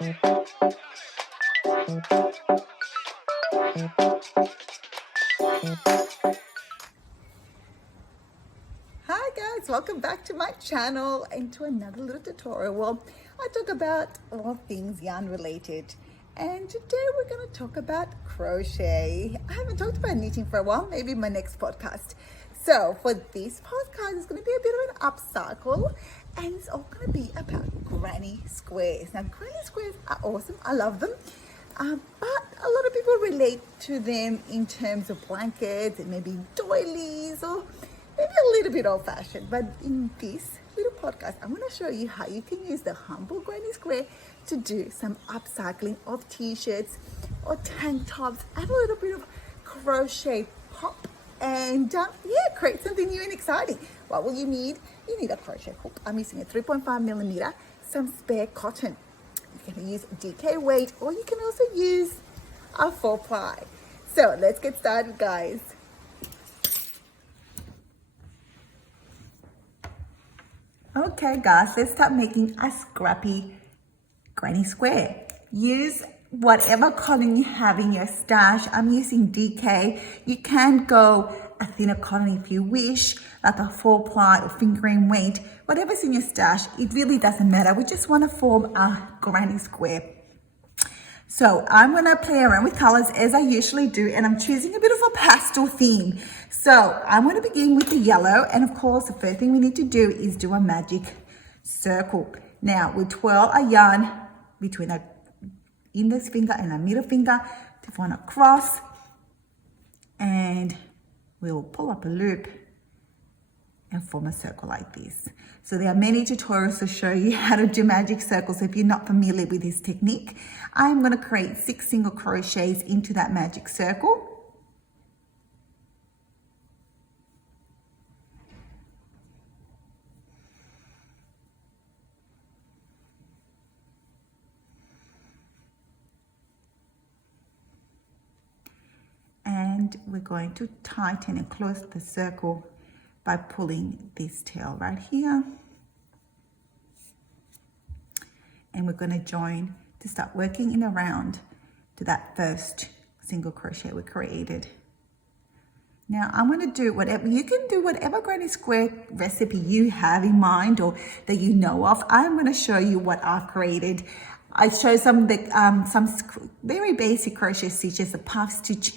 Hi guys, welcome back to my channel and to another little tutorial. Well, I talk about all things yarn related, and today we're going to talk about crochet. I haven't talked about knitting for a while, maybe my next podcast. So for this podcast, it's going to be a bit of an upcycle, and it's all going to be about granny squares. Now granny squares are awesome, I love them. But a lot of people relate to them in terms of blankets and maybe doilies, or maybe a little bit old-fashioned. But in this little podcast, I'm going to show you how you can use the humble granny square to do some upcycling of t-shirts or tank tops, add a little bit of crochet pop, and create something new and exciting. What will you need? You need a crochet hook. I'm using a 3.5 millimeter, some spare cotton. You can use DK weight, or you can also use a 4-ply. So let's get started, guys. Okay guys, let's start making a scrappy granny square. Use whatever cotton you have in your stash. I'm using DK. You can go a thinner cotton if you wish, like a 4-ply or fingering weight, whatever's in your stash. It really doesn't matter. We just want to form a granny square. So I'm going to play around with colors as I usually do, and I'm choosing a bit of a pastel theme. So I'm going to begin with the yellow, and of course the first thing we need to do is do a magic circle. Now we twirl a yarn between a index finger and a middle finger to form a cross, and we'll pull up a loop and form a circle like this. So there are many tutorials to show you how to do magic circles. If you're not familiar with this technique, I'm going to create 6 single crochets into that magic circle. And we're going to tighten and close the circle by pulling this tail right here. And we're going to join to start working in a round to that first single crochet we created. Now I'm going to do whatever, you can do whatever granny square recipe you have in mind or that you know of. I'm going to show you what I've created. I show some very basic crochet stitches, the puff stitch,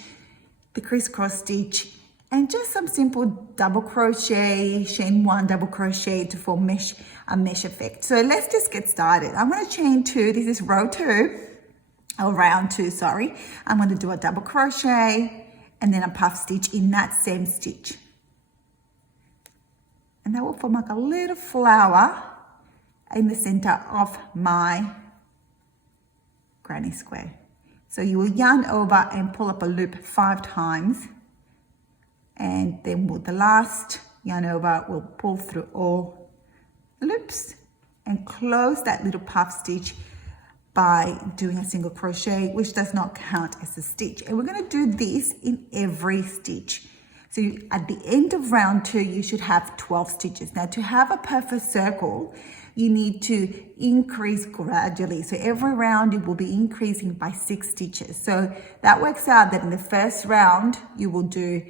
the crisscross stitch, and just some simple double crochet, chain 1, double crochet to form a mesh effect. So let's just get started. I'm going to chain 2. This is round 2, sorry. I'm going to do a double crochet and then a puff stitch in that same stitch. And that will form like a little flower in the center of my granny square. So you will yarn over and pull up a loop 5 times. And then with the last yarn over, we'll pull through all loops and close that little puff stitch by doing a single crochet, which does not count as a stitch. And we're going to do this in every stitch. So at the end of round 2, you should have 12 stitches. Now to have a perfect circle, you need to increase gradually. So every round it will be increasing by 6 stitches. So that works out that in the first round, you will do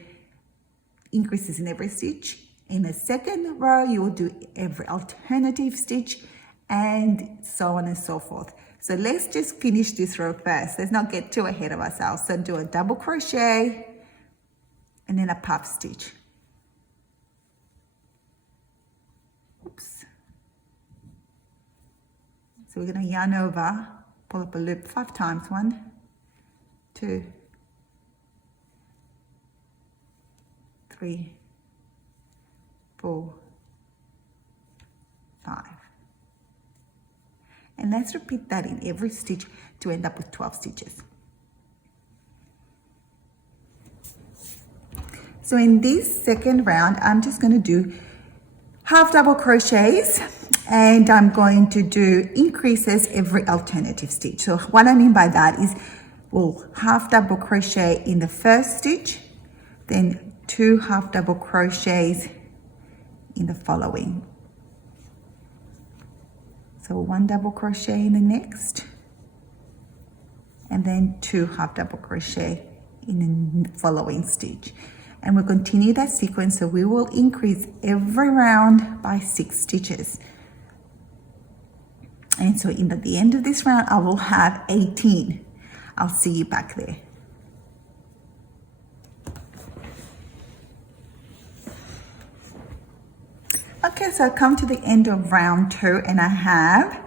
increases in every stitch. In the second row, you will do every alternative stitch, and so on and so forth. So let's just finish this row first. Let's not get too ahead of ourselves. So do a double crochet and then a puff stitch. Oops. So we're going to yarn over, pull up a loop 5 times. 1, 2, 3, 4, 5. And let's repeat that in every stitch to end up with 12 stitches. So in this second round, I'm just going to do half double crochets, and I'm going to do increases every alternative stitch. So what I mean by that is we'll half double crochet in the first stitch, then 2 half double crochets in the following. So 1 double crochet in the next, and then 2 half double crochet in the following stitch. And we'll continue that sequence, so we will increase every round by 6 stitches. And so at the end of this round, I will have 18. I'll see you back there. Okay, so I come to the end of round 2 and I have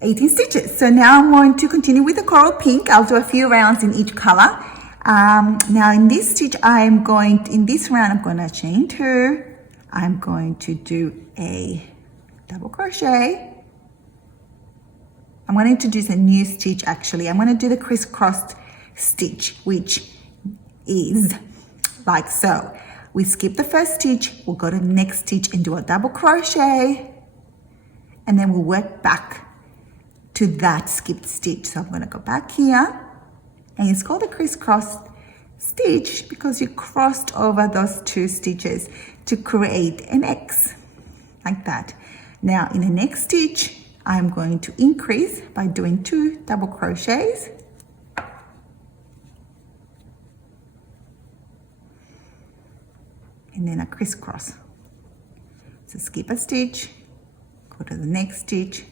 18 stitches. So now I'm going to continue with the coral pink. I'll do a few rounds in each color. Now in this stitch, in this round, I'm going to chain 2. I'm going to do a double crochet. I'm going to introduce a new stitch actually. I'm going to do the crisscross stitch, which is like so. We skip the first stitch, we'll go to the next stitch and do a double crochet, and then we'll work back to that skipped stitch. So I'm going to go back here, and it's called a crisscross stitch because you crossed over those 2 stitches to create an X, like that. Now in the next stitch, I'm going to increase by doing 2 double crochets. And then a crisscross. So skip a stitch, go to the next stitch,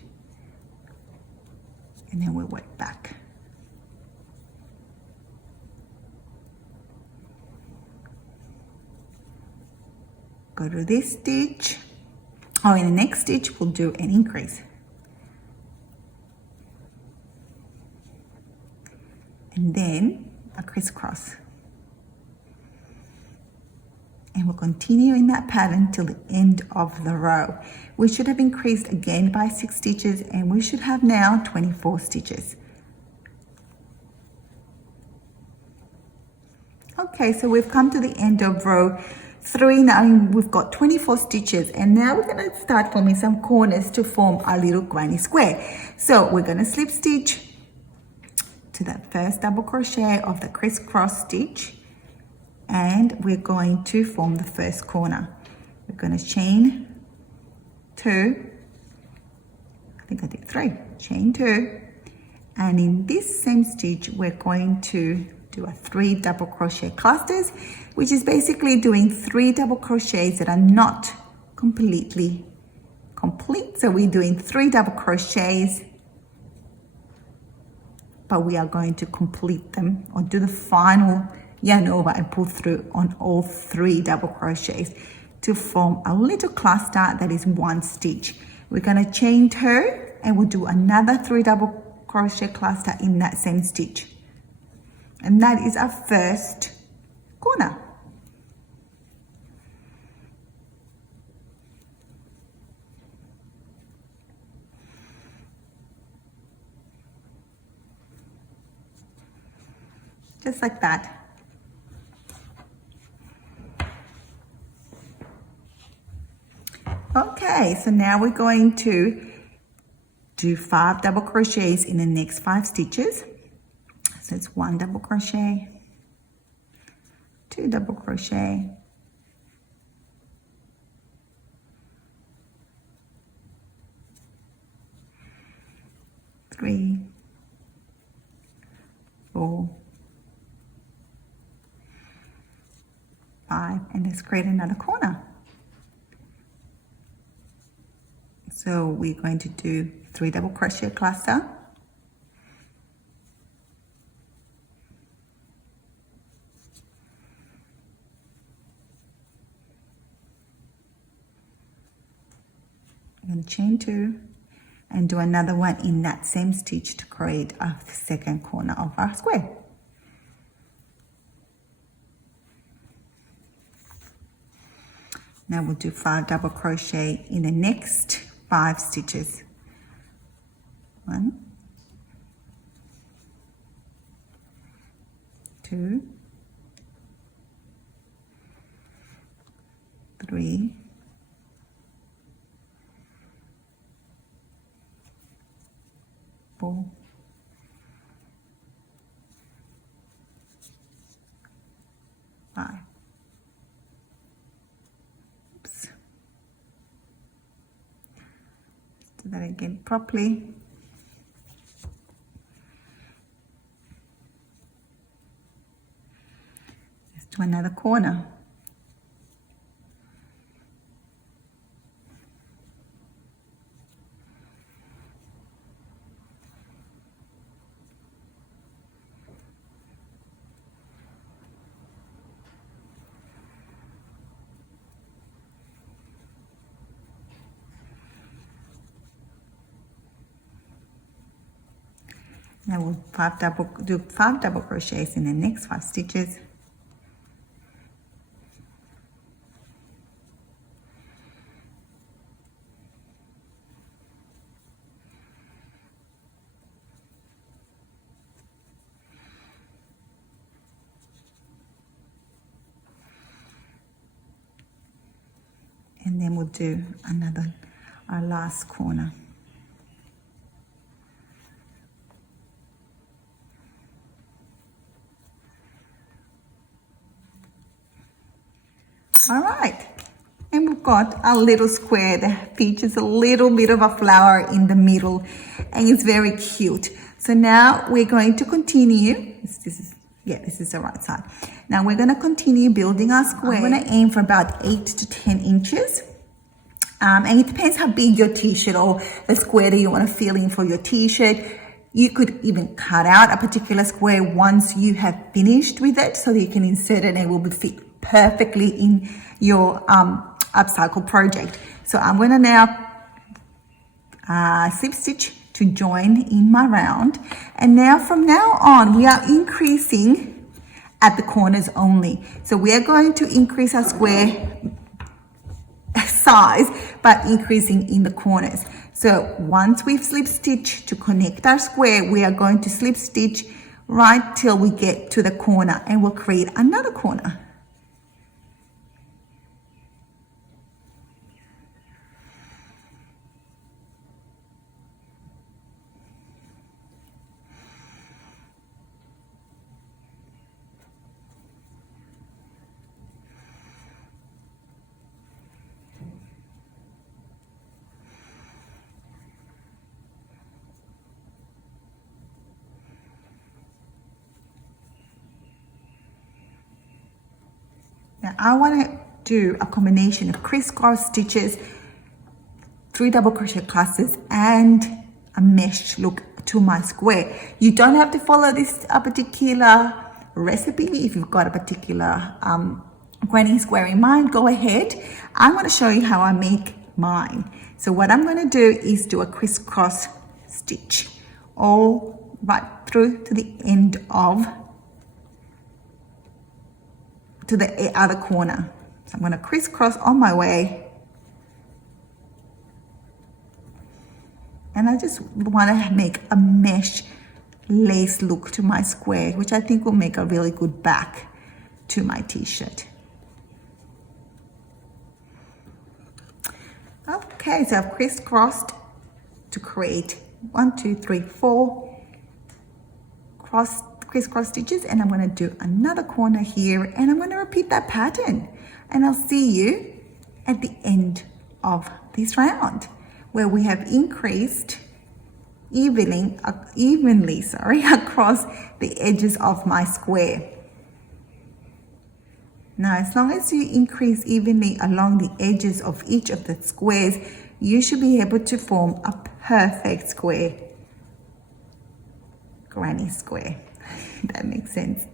and then we'll work back. Go to this stitch. Oh, in the next stitch, we'll do an increase. And then a crisscross. And we'll continue in that pattern till the end of the row. We should have increased again by 6 stitches, and we should have now 24 stitches. Okay, so we've come to the end of row 3 now, and we've got 24 stitches, and now we're going to start forming some corners to form our little granny square. So we're going to slip stitch to that first double crochet of the crisscross stitch, and we're going to form the first corner. We're going to chain 2, I think I did 3, chain 2, and in this same stitch we're going to do a 3 double crochet clusters, which is basically doing 3 double crochets that are not completely complete. So we're doing 3 double crochets, but we are going to complete them or do the final yarn over and pull through on all 3 double crochets to form a little cluster that is 1 stitch. We're going to chain 2 and we'll do another 3 double crochet cluster in that same stitch, and that is our first corner. Just like that. Okay, so now we're going to do 5 double crochets in the next 5 stitches. So it's 1 double crochet, 2 double crochet, 3, 4, 5, and let's create another corner. So we're going to do 3 double crochet cluster, I'm going to chain 2 and do another one in that same stitch to create a second corner of our square. Now we'll do 5 double crochet in the next 5 stitches. 1, 2, 3, 4, 5. Oops. Let's do that again properly. to another corner. Now we'll do 5 double crochets in the next 5 stitches. And then we'll do our last corner. All right, and we've got our little square that features a little bit of a flower in the middle, and it's very cute. So now we're going to continue. This is the right side. Now we're going to continue building our square. I'm going to aim for about 8 to 10 inches. And it depends how big your t-shirt or the square that you want to fill in for your t-shirt. You could even cut out a particular square once you have finished with it so that you can insert it and it will fit perfectly in your upcycle project. So I'm going to now slip stitch to join in my round. And now from now on, we are increasing at the corners only. So we are going to increase our square size by increasing in the corners. So once we've slip stitched to connect our square, we are going to slip stitch right till we get to the corner, and we'll create another corner. Now I want to do a combination of crisscross stitches, 3 double crochet clusters, and a mesh look to my square. You don't have to follow this particular recipe. If you've got a particular granny square in mind, go ahead. I'm going to show you how I make mine. So what I'm going to do is do a crisscross stitch all right through to the end of to the other corner. So I'm going to crisscross on my way, and I just want to make a mesh lace look to my square, which I think will make a really good back to my t-shirt. Okay, so I've crisscrossed to create 1, 2, 3, 4 crisscross stitches, and I'm going to do another corner here, and I'm going to repeat that pattern, and I'll see you at the end of this round where we have increased evenly across the edges of my square. Now, as long as you increase evenly along the edges of each of the squares, you should be able to form a perfect square, granny square. That makes sense.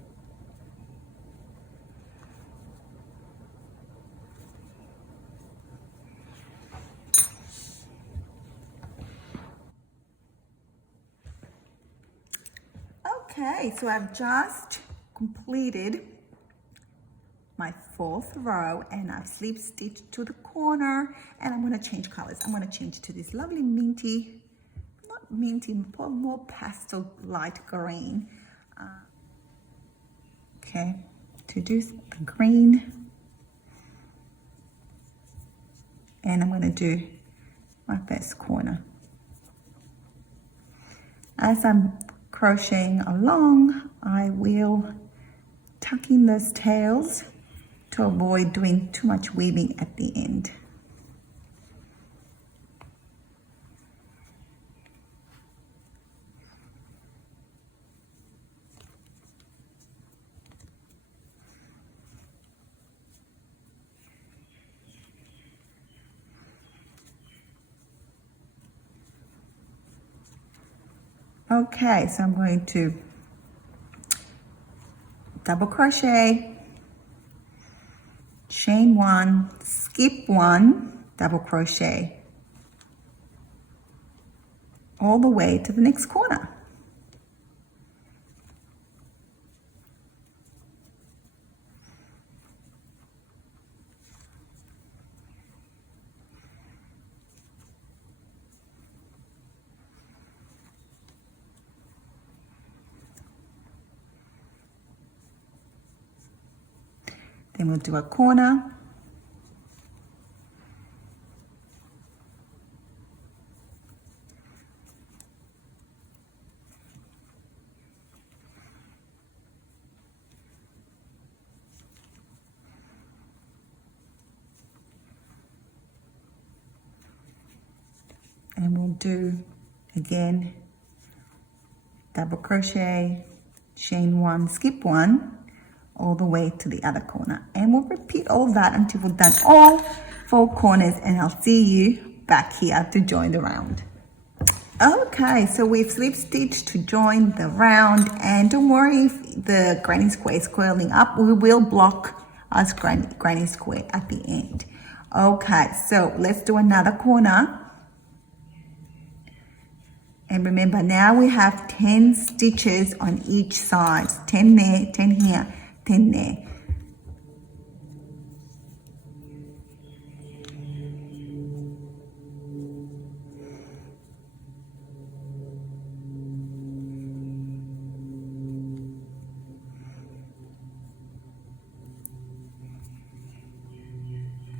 Okay, so I've just completed my 4th row, and I've slip stitched to the corner, and I'm going to change colors. I'm going to change to this lovely minty, not minty, more pastel light green. Okay, to do a green, and I'm going to do my first corner. As I'm crocheting along, I will tuck in those tails to avoid doing too much weaving at the end. Okay, so I'm going to double crochet, chain one, skip one, double crochet all the way to the next corner. Then we'll do a corner. And we'll do again double crochet, chain one, skip one, all the way to the other corner, and we'll repeat all that until we've done all 4 corners, and I'll see you back here to join the round. Okay, so we've slip stitched to join the round, and don't worry if the granny square is curling up, we will block us granny square at the end. Okay, so let's do another corner. And remember, now we have 10 stitches on each side. 10 there, 10 here, 10 there.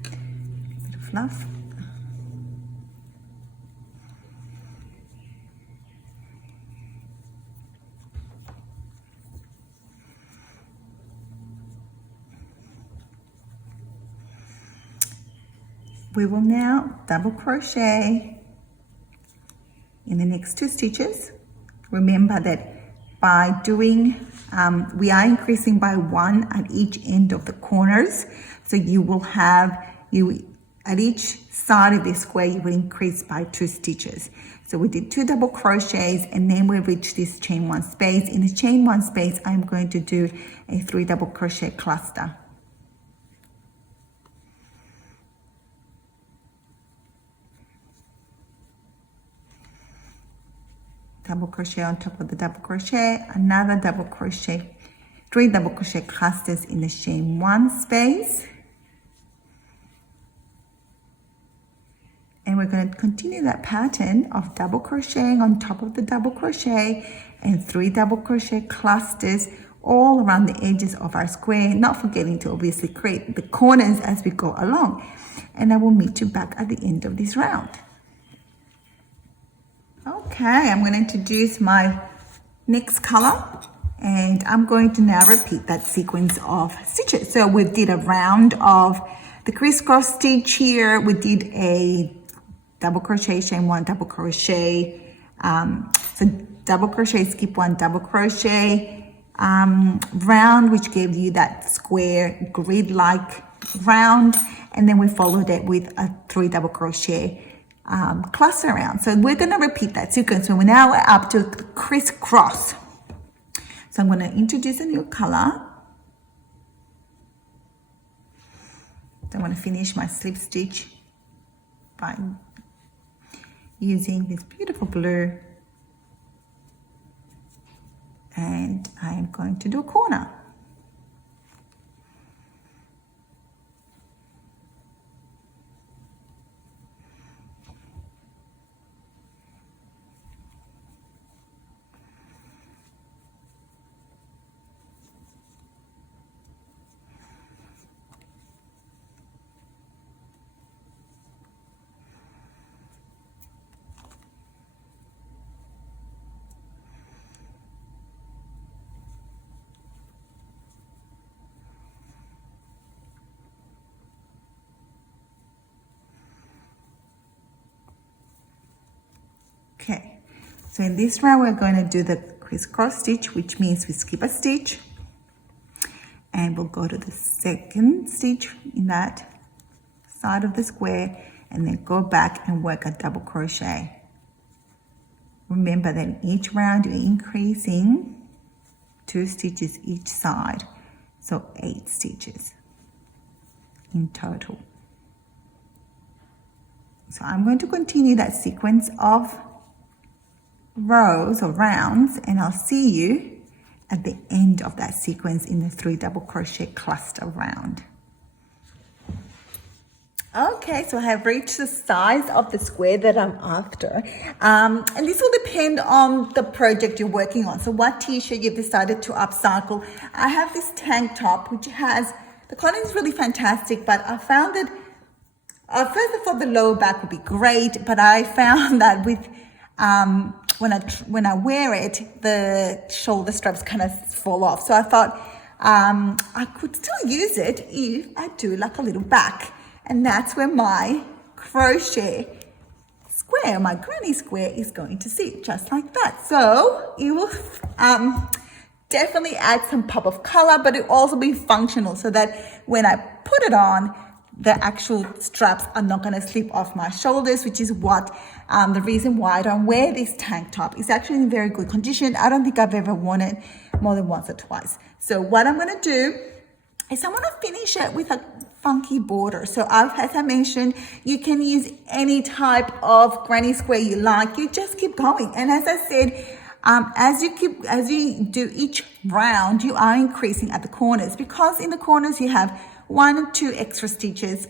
A bit of fluff. We will now double crochet in the next 2 stitches. Remember that by doing, we are increasing by 1 at each end of the corners. So you will have, at each side of the square, you will increase by 2 stitches. So we did 2 double crochets, and then we reached this chain 1 space. In the chain 1 space, I'm going to do a 3 double crochet cluster. Double crochet on top of the double crochet, another double crochet, 3 double crochet clusters in the chain 1 space, and we're going to continue that pattern of double crocheting on top of the double crochet and 3 double crochet clusters all around the edges of our square, not forgetting to obviously create the corners as we go along. And I will meet you back at the end of this round. Okay, I'm going to introduce my next color, and I'm going to now repeat that sequence of stitches. So we did a round of the crisscross stitch here. We did a double crochet, chain 1, double crochet, so double crochet, skip 1, double crochet, round, which gave you that square grid-like round, and then we followed it with a 3 double crochet cluster around. So we're going to repeat that sequence. So we're now up to crisscross. So I'm going to introduce a new color. So I'm going to finish my slip stitch by using this beautiful blue, and I am going to do a corner. Okay, so in this round we're going to do the crisscross stitch, which means we skip a stitch, and we'll go to the second stitch in that side of the square, and then go back and work a double crochet. Remember that in each round you're increasing 2 stitches each side, so 8 stitches in total. So I'm going to continue that sequence of rows or rounds, and I'll see you at the end of that sequence in the 3 double crochet cluster round. Okay, so I have reached the size of the square that I'm after. And this will depend on the project you're working on. So what t-shirt you've decided to upcycle. I have this tank top, which has, the cotton is really fantastic, but I found that, first I thought the lower back would be great, but I found that with, when I wear it, the shoulder straps kind of fall off. So I thought I could still use it if I do like a little back. And that's where my crochet square, my granny square, is going to sit, just like that. So it will definitely add some pop of color, but it will also be functional so that when I put it on, the actual straps are not going to slip off my shoulders, which is what the reason why I don't wear this tank top. It's actually in very good condition. I don't think I've ever worn it more than once or twice. So what I'm going to do is I'm going to finish it with a funky border. So as I mentioned, you can use any type of granny square you like. You just keep going. And as I said, as you do each round, you are increasing at the corners, because in the corners you have 1 or 2 extra stitches.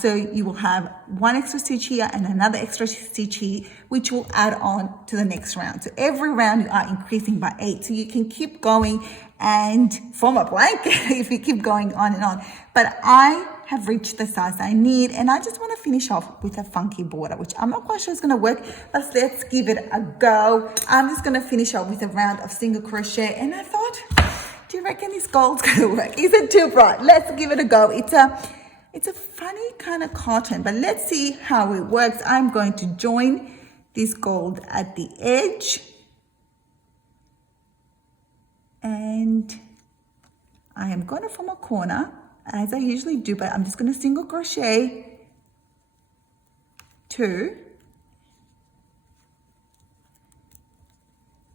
So you will have 1 extra stitch here and another extra stitch here, which will add on to the next round. So every round you are increasing by 8. So you can keep going and form a blanket if you keep going on and on. But I have reached the size I need, and I just want to finish off with a funky border, which I'm not quite sure is going to work, but let's give it a go. I'm just going to finish off with a round of single crochet, and I thought, do you reckon this gold's going to work? Is it too bright? Let's give it a go. It's a funny kind of cotton, but let's see how it works. I'm going to join this gold at the edge, and I am going to form a corner as I usually do, but I'm just going to single crochet 2,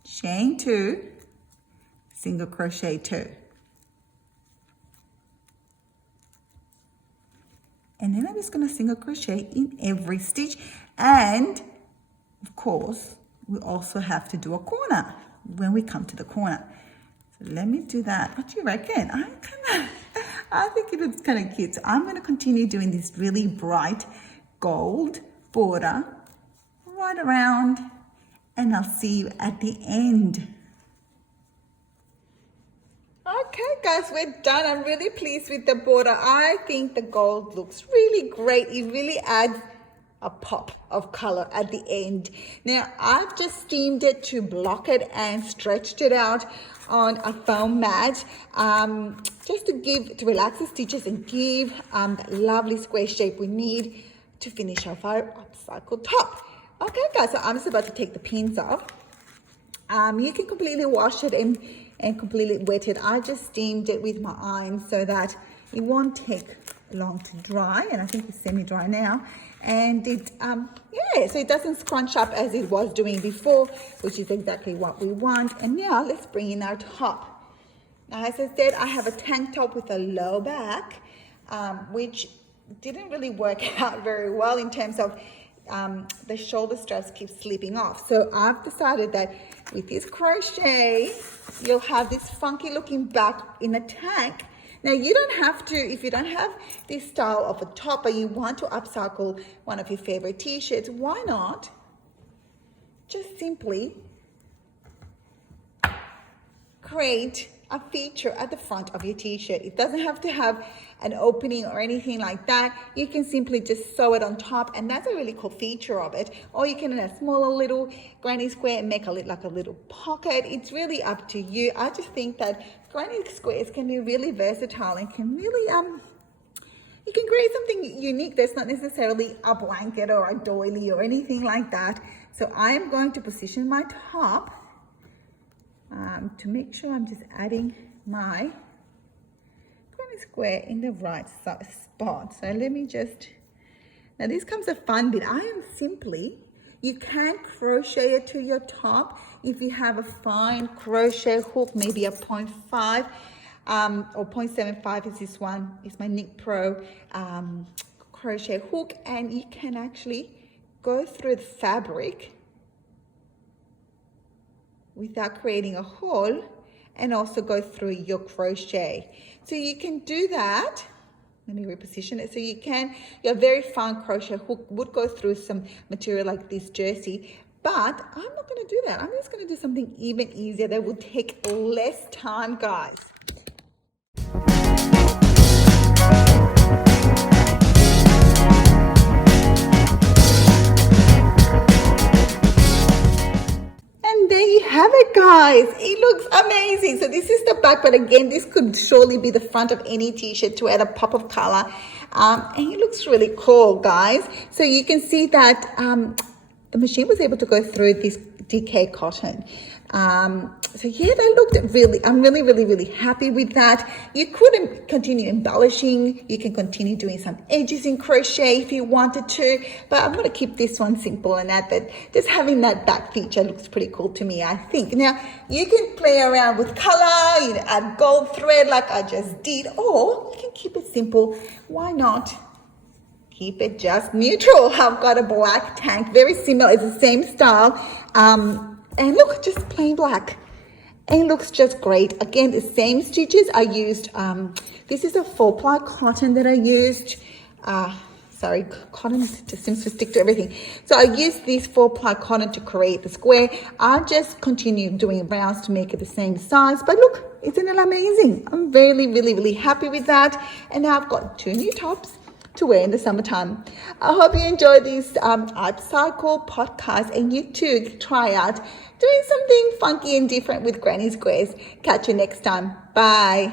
chain 2, single crochet 2. And then I'm just going to single crochet in every stitch. And of course, we also have to do a corner when we come to the corner. So let me do that. What do you reckon? I think it looks kind of cute. So I'm going to continue doing this really bright gold border right around, and I'll see you at the end. Okay guys, we're done. I'm really pleased with the border. I think the gold looks really great. It really adds a pop of color at the end. Now I've just steamed it to block it and stretched it out on a foam mat, just to relax the stitches and give that lovely square shape we need to finish off our upcycle top. Okay guys, so I'm just about to take the pins off. You can completely wash it and completely wet it. I just steamed it with my iron so that it won't take long to dry, and I think it's semi-dry now. And it, yeah, so it doesn't scrunch up as it was doing before, which is exactly what we want. And now let's bring in our top. Now, as I said, I have a tank top with a low back, which didn't really work out very well in terms of the shoulder straps keep slipping off. So I've decided that with this crochet, you'll have this funky looking back in a tank. Now you don't have to, if you don't have this style of a top, but you want to upcycle one of your favorite t-shirts, why not just simply create a feature at the front of your t-shirt. It doesn't have to have an opening or anything like that. You can simply just sew it on top, and that's a really cool feature of it. Or you can in a smaller little granny square and make like a little pocket. It's really up to you. I just think that granny squares can be really versatile and can really you can create something unique that's not necessarily a blanket or a doily or anything like that. So I am going to position my top to make sure I'm just adding my granny square in the right spot. So let me just, now this comes a fun bit. I am simply You can crochet it to your top if you have a fine crochet hook, maybe a 0.5 or 0.75 is this one. It's my Knit Pro crochet hook, and you can actually go through the fabric without creating a hole, and also go through your crochet. So you can do that. Let me reposition it. So you can, your very fine crochet hook would go through some material like this jersey, but I'm not going to do that. I'm just going to do something even easier that will take less time, guys. And there you have it, guys. It looks amazing. So this is the back, but again, this could surely be the front of any t-shirt to add a pop of color. And it looks really cool, guys. So you can see that the machine was able to go through this DK cotton. So yeah, I'm really happy with that. You could continue embellishing. You can continue doing some edges in crochet if you wanted to, but I'm going to keep this one simple and add that just having that back feature looks pretty cool to me, I think. Now, you can play around with color, add gold thread like I just did, or you can keep it simple. Why not? Keep it just neutral. I've got a black tank, very similar, it's the same style. And look, just plain black. And it looks just great. Again, the same stitches I used. This is a 4-ply cotton that I used. Sorry, cotton just seems to stick to everything. So I used this 4-ply cotton to create the square. I just continued doing rounds to make it the same size. But look, isn't it amazing? I'm really happy with that. And now I've got 2 new tops to wear in the summertime. I hope you enjoyed this Upcycle podcast, and you too try out doing something funky and different with granny squares. Catch you next time. Bye.